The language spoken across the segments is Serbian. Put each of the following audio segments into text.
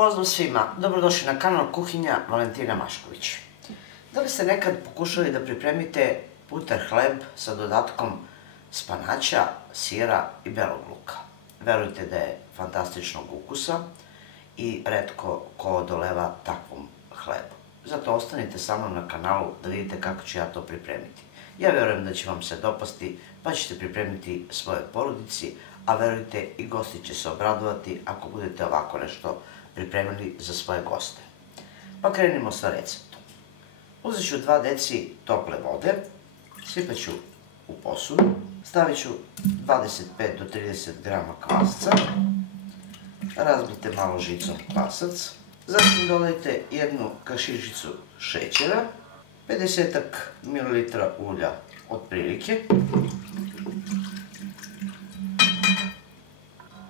Pozdrav svima, dobrodošli na kanal Kuhinja Valentina Mašković. Da li ste nekad pokušali da pripremite puter hleb sa dodatkom spanaća, sira i belog luka? Verujte da je fantastičnog ukusa i retko ko odoleva takvom hlebu. Zato ostanite sa mnom na kanalu da vidite kako ću ja to pripremiti. Ja verujem da će vam se dopasti, pa ćete pripremiti svoje porodici, a verujte i gosti će se obradovati ako budete ovako nešto pripremili za svoje goste. Pa krenimo sa receptom. Uzet ću 2 deci tople vode, sipat ću u posudu, stavit ću 25 do 30 grama kvasca, razbijte malo žicom kvasac, zatim dodajte 1 kašičicu šećera, 50 ml ulja otprilike.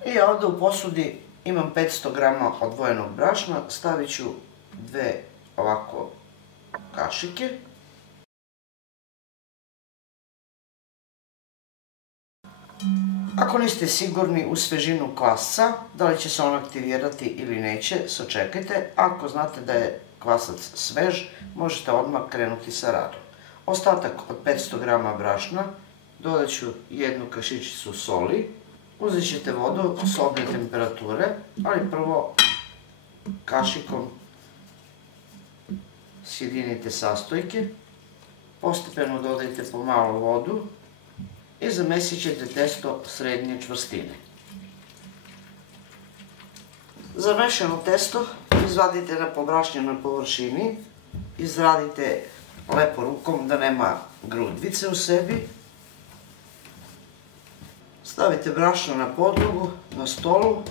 I ovdje u posudi imam 500 grama odvojenog brašna, stavit ću 2 ovako kašike. Ako niste sigurni u svežinu kvasca, da li će se on aktivirati ili neće, sačekajte. Ako znate da je kvasac svež, možete odmah krenuti sa radom. Ostatak od 500 grama brašna dodat ću 1 kašičicu soli. Uzet ćete vodu sobne temperature, ali prvo kašikom sjedinite sastojke, postepeno dodajte pomalo vodu i zamesit ćete testo srednje čvrstine. Zamešano testo izvadite na pobrašnjenoj površini, izradite lepo rukom da nema grudvice u sebi. Stavite brašno na podlogu, na stolu,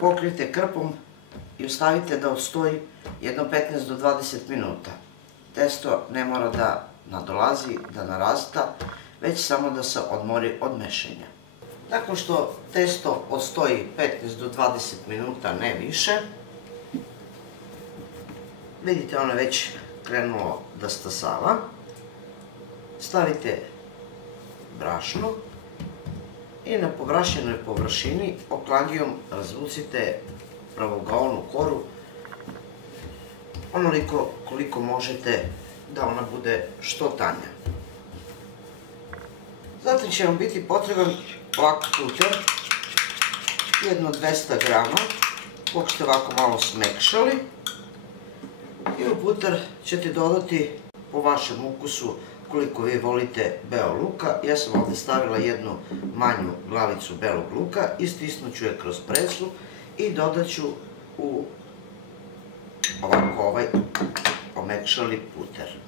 pokrijte krpom i ostavite da odstoji jedno 15 do 20 minuta. Testo ne mora da nadolazi, da narasta, već samo da se odmori od mešanja. Nakon što testo odstoji 15 do 20 minuta, ne više, vidite ono je već krenulo da stasava, stavite brašno i na pobrašnjenoj površini okladijom razvucite pravogaonu koru onoliko koliko možete da ona bude što tanja. Zatim će vam biti potreban ovako puter, jedno 200 grama, kog ste ovako malo smekšali, i u puter ćete dodati po vašem ukusu koliko vi volite belog luka. Ja sam ovdje stavila jednu manju glavicu belog luka i stisnut ću je kroz presu i dodat ću u ovako ovaj omekšali puter.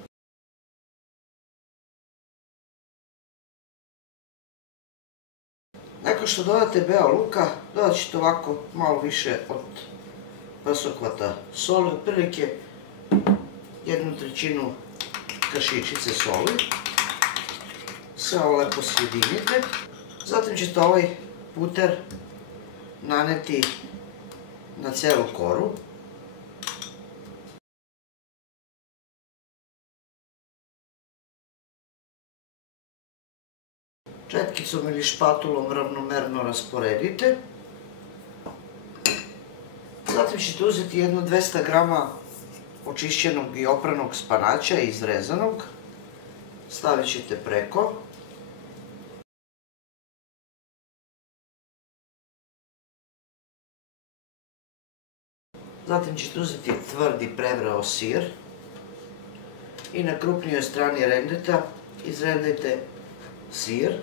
Nakon što dodate beo luka, dodat ćete ovako malo više od prsohvata soli, otprilike 1/3 kašičice soli. Sve ovo lepo sjedinite. Zatim ćete ovaj puter naneti na celu koru. Četkicom ili špatulom ravnomerno rasporedite. Zatim ćete uzeti jedno 200 grama očišćenog i opranog spanaća i izrezanog. Stavit ćete preko. Zatim ćete uzeti tvrdi prevreo sir i na krupnijoj strani rendeta izrendajte sir.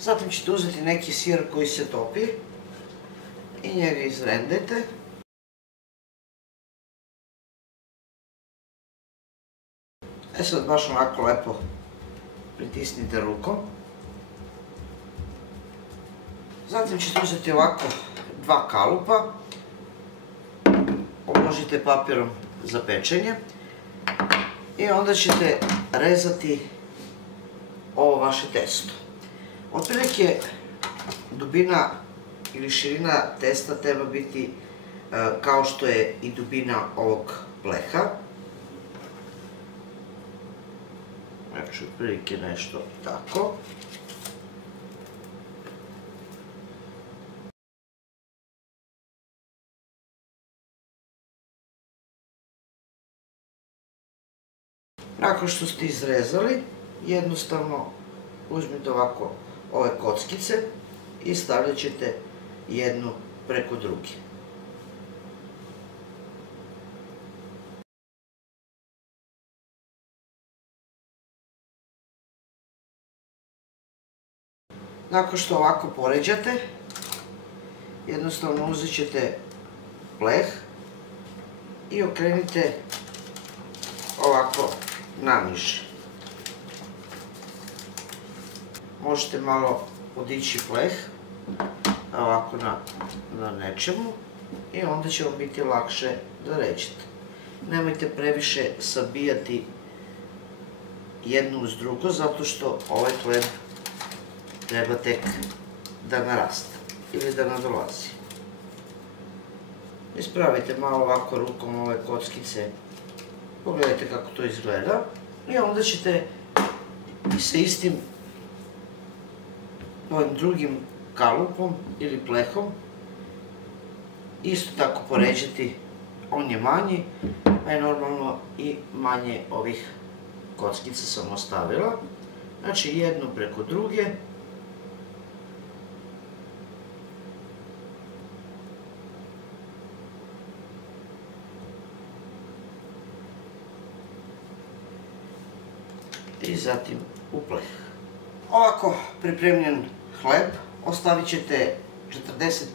Zatim ćete uzeti neki sir koji se topi i njega izrendajte. Sad baš onako lepo pritisnite rukom. Zatim ćete uzeti ovako 2 kalupa, obložite papirom za pečenje i onda ćete rezati ovo vaše testo. Otprilike dubina ili širina testa treba biti kao što je i dubina ovog pleha. Znači, otprilike nešto tako. Nakon što ste izrezali, jednostavno uzmite ovako ove kockice i stavljat ćete jednu preko druge. Nakon što ovako poređate, jednostavno uzet ćete pleh i okrenite ovako naniže. Možete malo podići pleh ovako na nečemu i onda će vam biti lakše da ređete. Nemojte previše sabijati jedno uz drugo, zato što ovaj hleb treba tek da naraste ili da nadolazi. Ispravite malo ovako rukom ove kockice, pogledajte kako to izgleda i onda ćete i sa istim ovim drugim kalupom ili plehom isto tako poređati. On je manji, a je normalno i manje ovih kockica sam ostavila. Znači jednu preko druge. I zatim u pleh. Ovako pripremljen hleb ostavit ćete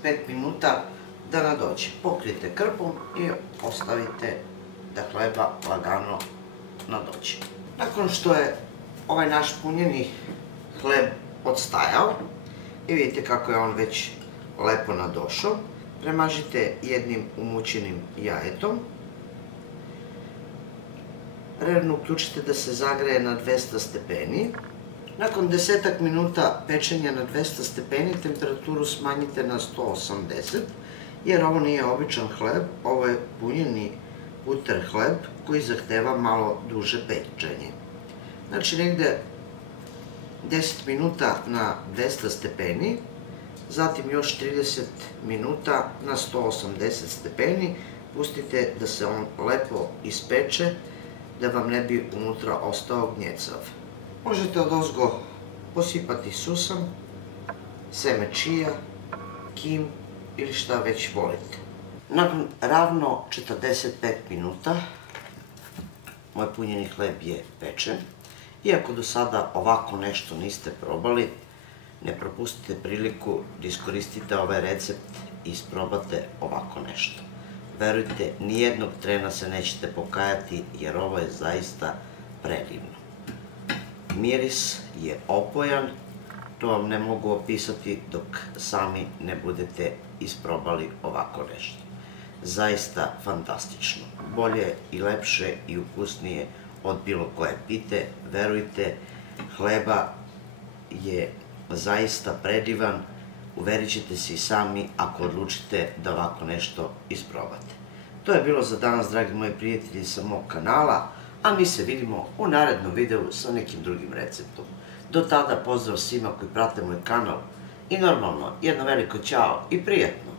45 minuta da nadođe. Pokrijte krpom i ostavite da hleba lagano nadođe. Nakon što je ovaj naš punjeni hleb odstajao i vidite kako je on već lepo nadošao, premažite jednim umućenim jajetom. Revno uključite da se zagreje na 200 stepeni. Nakon 10 minuta pečenja na 200 stepeni temperaturu smanjite na 180, jer ovo nije običan hleb, ovo je punjeni puter hleb koji zahteva malo duže pečenje. Znači negde 10 minuta na 200 stepeni, zatim još 30 minuta na 180 stepeni, pustite da se on lepo ispeče, da vam ne bi unutra ostao gnjecav. Možete odozgo posipati susam, seme čija, kim ili šta već volite. Nakon ravno 45 minuta moj punjeni hleb je pečen. Iako do sada ovako nešto niste probali, ne propustite priliku da iskoristite ovaj recept i isprobate ovako nešto. Verujte, nijednog trena se nećete pokajati jer ovo je zaista predivno. Miris je opojan, to vam ne mogu opisati dok sami ne budete isprobali ovako nešto. Zaista fantastično. Bolje i lepše i ukusnije od bilo koje pite. Verujte, hleba je zaista predivan. Uverit ćete se i sami ako odlučite da ovako nešto isprobate. To je bilo za danas, dragi moji prijatelji, sa mog kanala, a mi se vidimo u narednom videu sa nekim drugim receptom. Do tada pozdrav svima koji prate moj kanal i normalno jedno veliko ćao i prijatno!